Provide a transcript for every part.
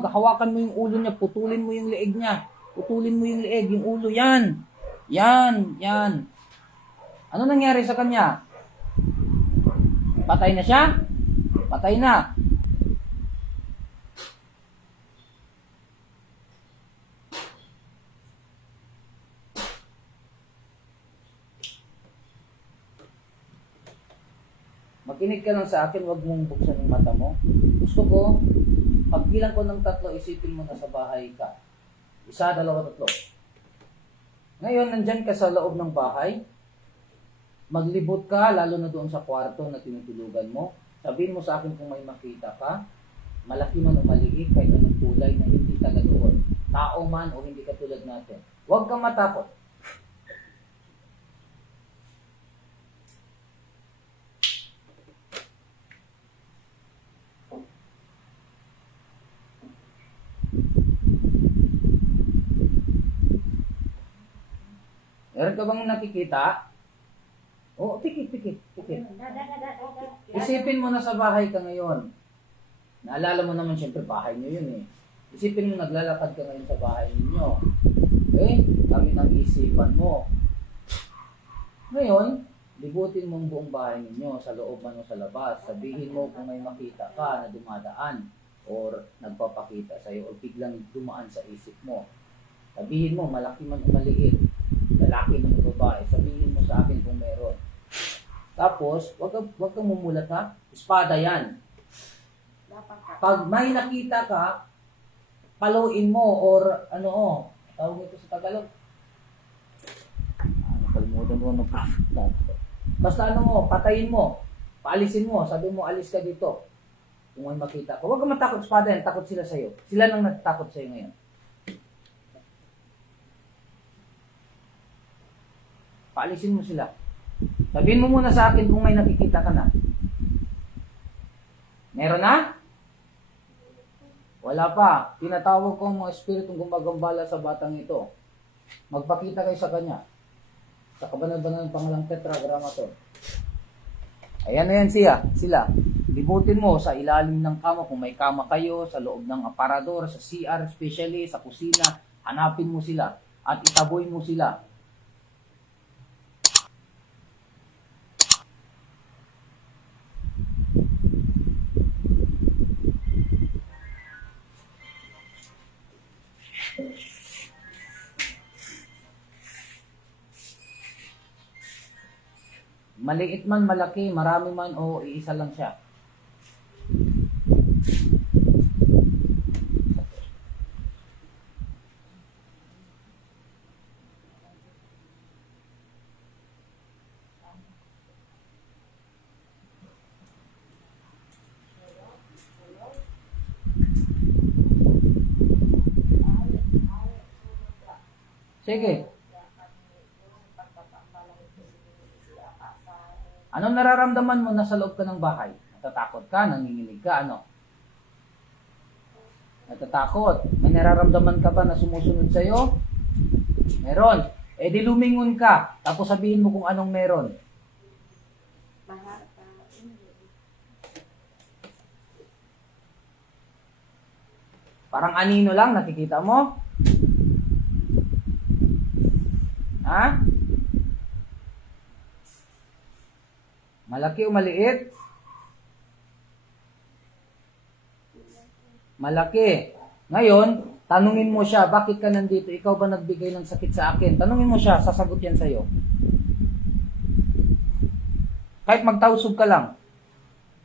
Hawakan mo yung ulo niya, putulin mo yung leeg niya. Putulin mo yung leeg, yung ulo, yan. Yan, yan. Ano nangyari sa kanya? Patay na siya? Patay na. Makinig ka lang sa akin, wag mong buksan yung mata mo. Gusto ko, pagbilang ko ng tatlo, isipin mo na sa bahay ka. Isa, dalawa, tatlo. Ngayon, nandyan ka sa loob ng bahay. Maglibot ka, lalo na doon sa kwarto na tinutulugan mo. Sabihin mo sa akin kung may makita ka. Malaki man o maliit, kahit anong kulay na hindi taga doon. Tao man o hindi katulad natin. Huwag kang matakot. Meron ka bang nakikita? Oo, pikit, pikit, pikit. Isipin mo na sa bahay ka ngayon. Naalala mo naman siyempre bahay niyo yun eh. Isipin mo naglalakad ka ngayon sa bahay ninyo. Okay? Gamit ang isipan mo. Ngayon, libutin mo ang buong bahay ninyo sa loob man o sa labas. Sabihin mo kung may makita ka na dumadaan or nagpapakita sa iyo o biglang dumaan sa isip mo. Sabihin mo, malaki man o maliit, lalaki o babae, sabihin mo sa akin kung meron. Tapos, wag kang, wag kang mumulat ha. Espada yan. Pag may nakita ka, paluin mo or ano oh, tawag ito sa Tagalog. Ah, nakalimutan mo ng Basta ano mo, patayin mo. Paalisin mo, sabi mo alis ka dito. Kung may makita ka. Huwag kang matakot, espada yan, takot sila sa'yo. Sila lang natatakot sa'yo ngayon. Paalisin mo sila. Sabihin mo muna sa akin kung may nakikita ka na. Meron na? Wala pa. Tinatawag ko ang mga espiritong gumagambala sa batang ito. Magpakita kayo sa kanya. Sa kabanal-banal ng pangalang tetragrammaton. Ayan na yan siya, sila. Libutin mo sa ilalim ng kama kung may kama kayo, sa loob ng aparador, sa CR especially, sa kusina. Hanapin mo sila at itaboy mo sila. Maliit man, malaki, marami man o iisa lang siya. Sige. Anong nararamdaman mo na sa loob ka ng bahay? Natatakot ka, nanginginig ka, ano? Natatakot. May nararamdaman ka ba na sumusunod sa'yo? Meron. Eh di lumingon ka, tapos sabihin mo kung anong meron. Parang anino lang, nakikita mo? Ha? Malaki o maliit? Malaki. Ngayon, tanungin mo siya, bakit ka nandito? Ikaw ba nagbigay ng sakit sa akin? Tanungin mo siya, sasagot yan sa'yo. Kahit magtausog ka lang,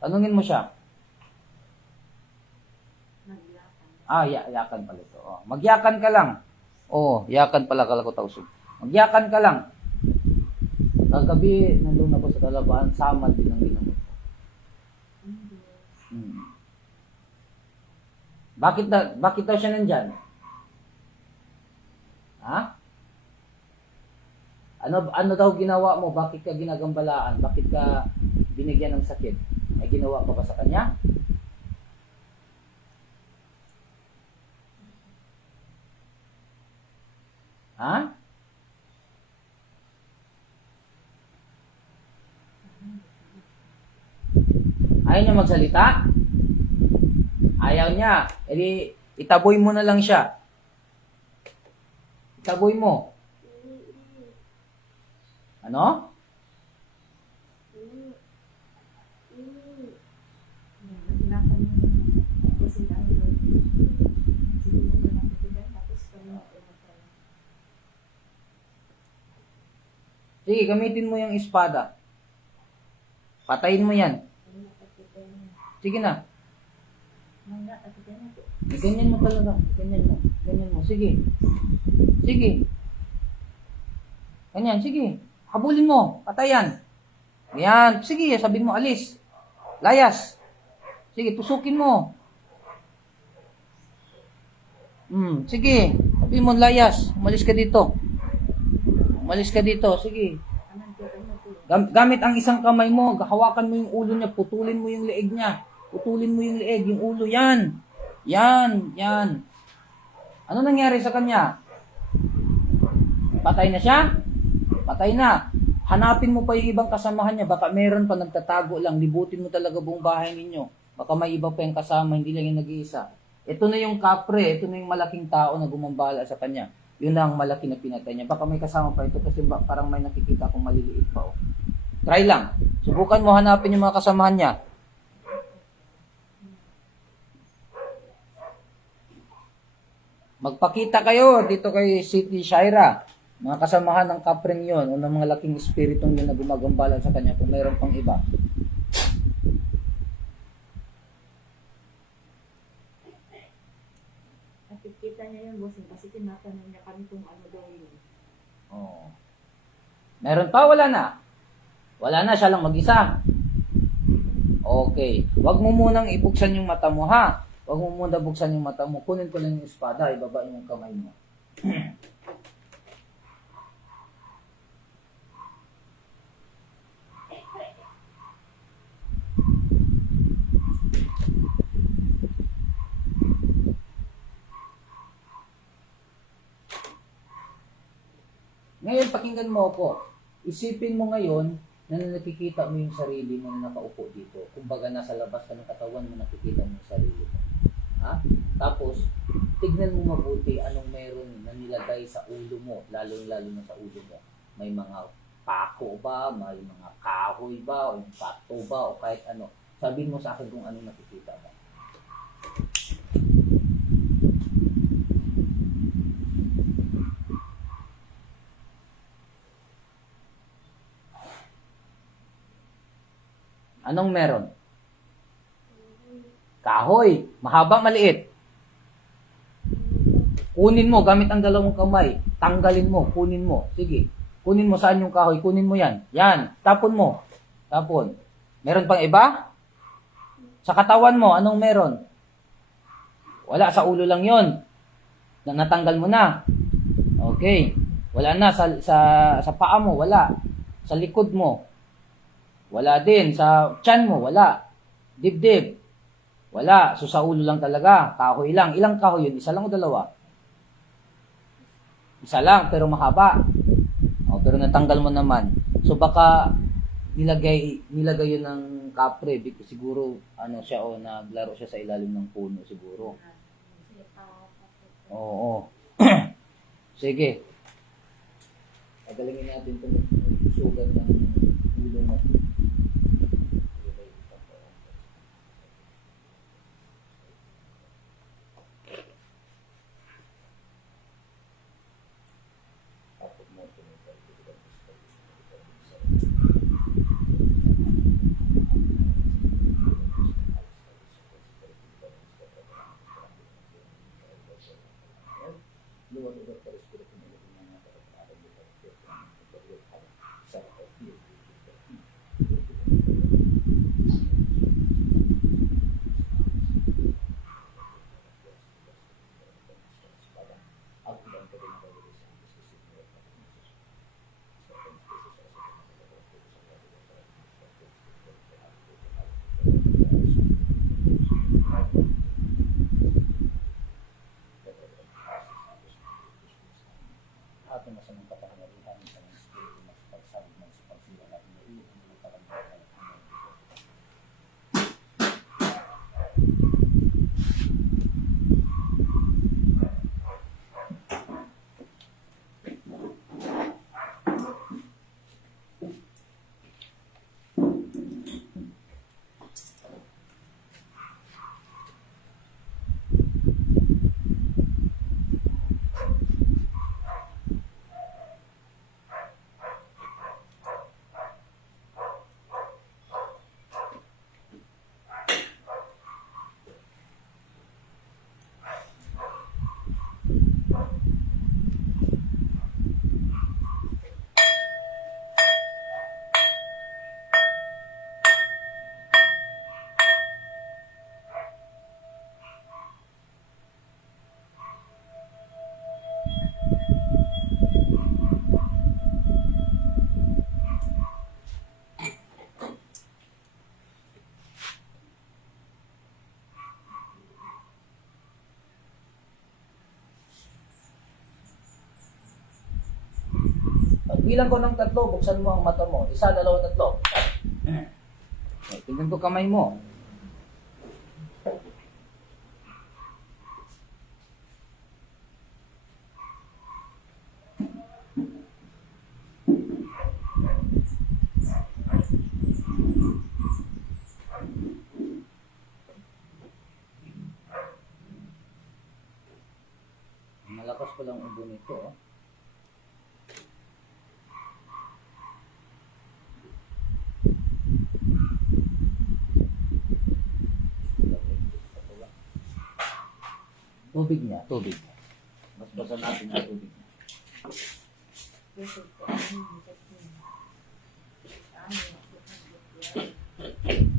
tanungin mo siya. Ah, ya yakan pala ito. Oh. Magyakan ka lang. Oh, yakan pala kala ko tausog. Magyakan ka lang. Kagabi, nandun ako sa Talabaan, sama din ang ginamot ko. Hmm. Bakit, na, bakit daw siya nandyan? Ha? Ano, ano daw ginawa mo? Bakit ka ginagambalaan? Bakit ka binigyan ng sakit? May ginawa ka ba sa kanya? Ha? Ayaw niya magsalita? Ayaw niya. E di, Itaboy mo na lang siya. Itaboy mo. Ano? Sige, gamitin mo yung espada. Patayin mo yan. Sige na. Ganyan mo talaga. Ganyan mo. Ganyan mo. Sige. Sige. Ganyan, sige. Habulin mo. Patayan. Ayan. Sige, sabihin mo, alis. Layas. Sige, tusukin mo. Hmm, sige. Sabihin mo, layas. Umalis ka dito. Umalis ka dito. Sige. Anan ko ano po. Gam- gamit ang isang kamay mo, hawakan mo yung ulo niya, putulin mo yung leeg niya. Putulin mo yung leeg, yung ulo, yan. Yan, yan. Ano nangyari sa kanya? Patay na siya? Patay na. Hanapin mo pa yung ibang kasamahan niya. Baka meron pa nagtatago lang. Libutin mo talaga buong bahay ninyo. Baka may iba pa yung kasama, hindi lang yung nag-iisa. Ito na yung kapre, ito na yung malaking tao na gumambala sa kanya. Yun na ang malaki na pinatay niya. Baka may kasama pa ito kasi parang may nakikita akong maliliit pa. Oh. Try lang. Subukan mo hanapin yung mga kasamahan niya. Magpakita kayo dito kay City Shaira. Mga kasamahan ng kapring yon o ng mga laking espiritong yun na gumagambala sa kanya kung mayroon pang iba. Nakikita niya yung bossing kasi tinatanong niya kami kung ano daw yun. Oh. Meron pa? Wala na? Wala na, siya lang mag-isa. Okay. Huwag mo munang ibuksan yung mata mo, ha? Huwag mo muna buksan yung mata mo. Kunin ko lang yung espada, ibaba yung kamay mo. Ngayon, pakinggan mo ako. Isipin mo ngayon na nakikita mo yung sarili mo na nakaupo dito. Kumbaga, nasa labas ka ng katawan mo, nakikita mo yung sarili mo. Ha? Tapos, tignan mo mabuti anong meron na nilagay sa ulo mo, lalo-lalo na sa ulo mo. May mga pako ba, may mga kahoy ba, o pato ba, o kahit ano. Sabihin mo sa akin kung anong nakikita mo. Anong meron? Kahoy. Mahaba, maliit. Kunin mo gamit ang dalawang kamay. Tanggalin mo, kunin mo. Sige. Kunin mo saan yung kahoy, kunin mo yan. Yan. Tapon mo. Tapon. Meron pang iba? Sa katawan mo, anong meron? Wala, sa ulo lang yon. Na natanggal mo na. Okay. Wala na sa sa sa paa mo, wala. Sa likod mo, wala din. Sa tiyan mo, wala. Dibdib. Wala. So sa ulo lang talaga. Kahoy lang. Ilang kahoy yun? Isa lang o dalawa? Isa lang, pero mahaba. O, pero natanggal mo naman. So baka nilagay nilagay yun ng kapre because siguro ano siya o naglaro siya sa ilalim ng puno siguro. Oo. Sige. Pagalingin natin itong sugat ng ulo mo. more to me, buddy. Bilang ko ng tatlo, buksan mo ang mata mo. Isa, dalawa, tatlo. Okay, tingnan ko kamay mo. Malakas pa lang ubo nito. Oh. Tubig niya, tubig. Mas basa natin ang tubig niya. Kasi po, ano yung check niya. Ano yung check niya?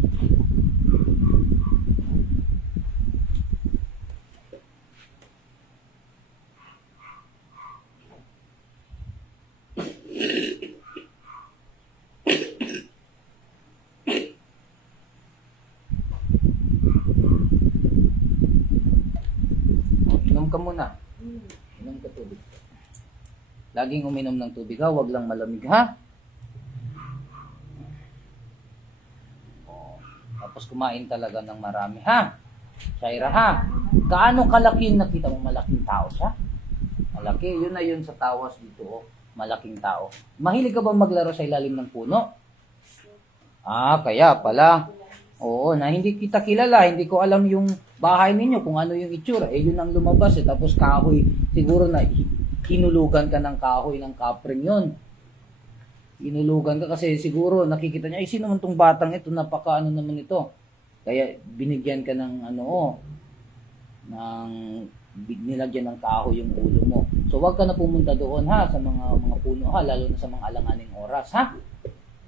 Inom ka muna. Inom ka tubig. Laging uminom ng tubig ha, wag lang malamig ha. Tapos kumain talaga ng marami ha. Shaira ha. Kaano kalaki nakita mo malaking tao siya? Malaki, yun na yun sa tawas dito oh. Malaking tao. Mahilig ka ba maglaro sa ilalim ng puno? Ah, kaya pala. Oo, na hindi kita kilala, hindi ko alam yung bahay ninyo kung ano yung itsura. Eh, yun ang lumabas eh. Tapos kahoy, siguro na hi- hinulugan ka ng kahoy ng kapring yun. Hinulugan ka kasi siguro nakikita niya, ay sino man tong batang ito, napaka ano naman ito. Kaya binigyan ka ng ano, oh, ng nilagyan ng kahoy yung ulo mo. So wag ka na pumunta doon ha sa mga mga puno ha, lalo na sa mga alanganing oras ha.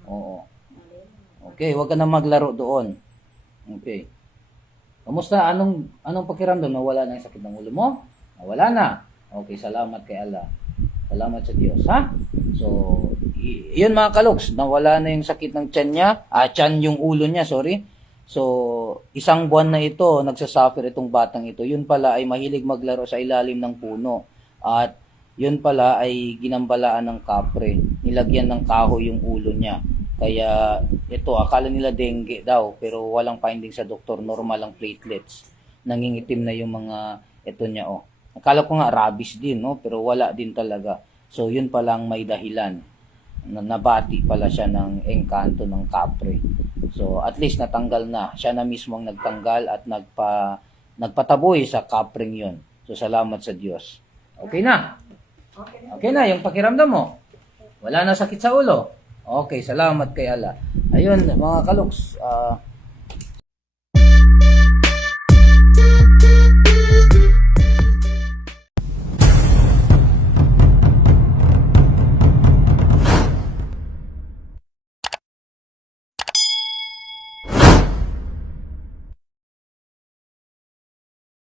Oo. Okay, wag ka na maglaro doon. Okay. Kamusta? Anong anong pakiramdam? Nawala na yung sakit ng ulo mo? Nawala na. Okay, salamat kay Allah. Salamat sa Diyos, ha? So, yun mga kaloks, nawala na yung sakit ng tiyan niya. Ah, tiyan yung ulo niya, sorry. So, isang buwan na ito, nagsasuffer itong batang ito. Yun pala ay mahilig maglaro sa ilalim ng puno. At yun pala ay ginambalaan ng kapre. Nilagyan ng kahoy yung ulo niya. Kaya ito, akala nila dengue daw, pero walang finding sa doktor, normal ang platelets. Nangingitim na yung mga ito niya, oh. Akala ko nga rabies din, no? Pero wala din talaga. So, yun palang may dahilan. Na nabati pala siya ng engkanto ng kapre. So, at least natanggal na. Siya na mismo ang nagtanggal at nagpa, nagpataboy sa kapring yun. So, salamat sa Diyos. Okay na. Okay na. Okay na, yung pakiramdam mo. Wala na sakit sa ulo. Okay, salamat kay Allah. Ayun, mga kaluks. ah,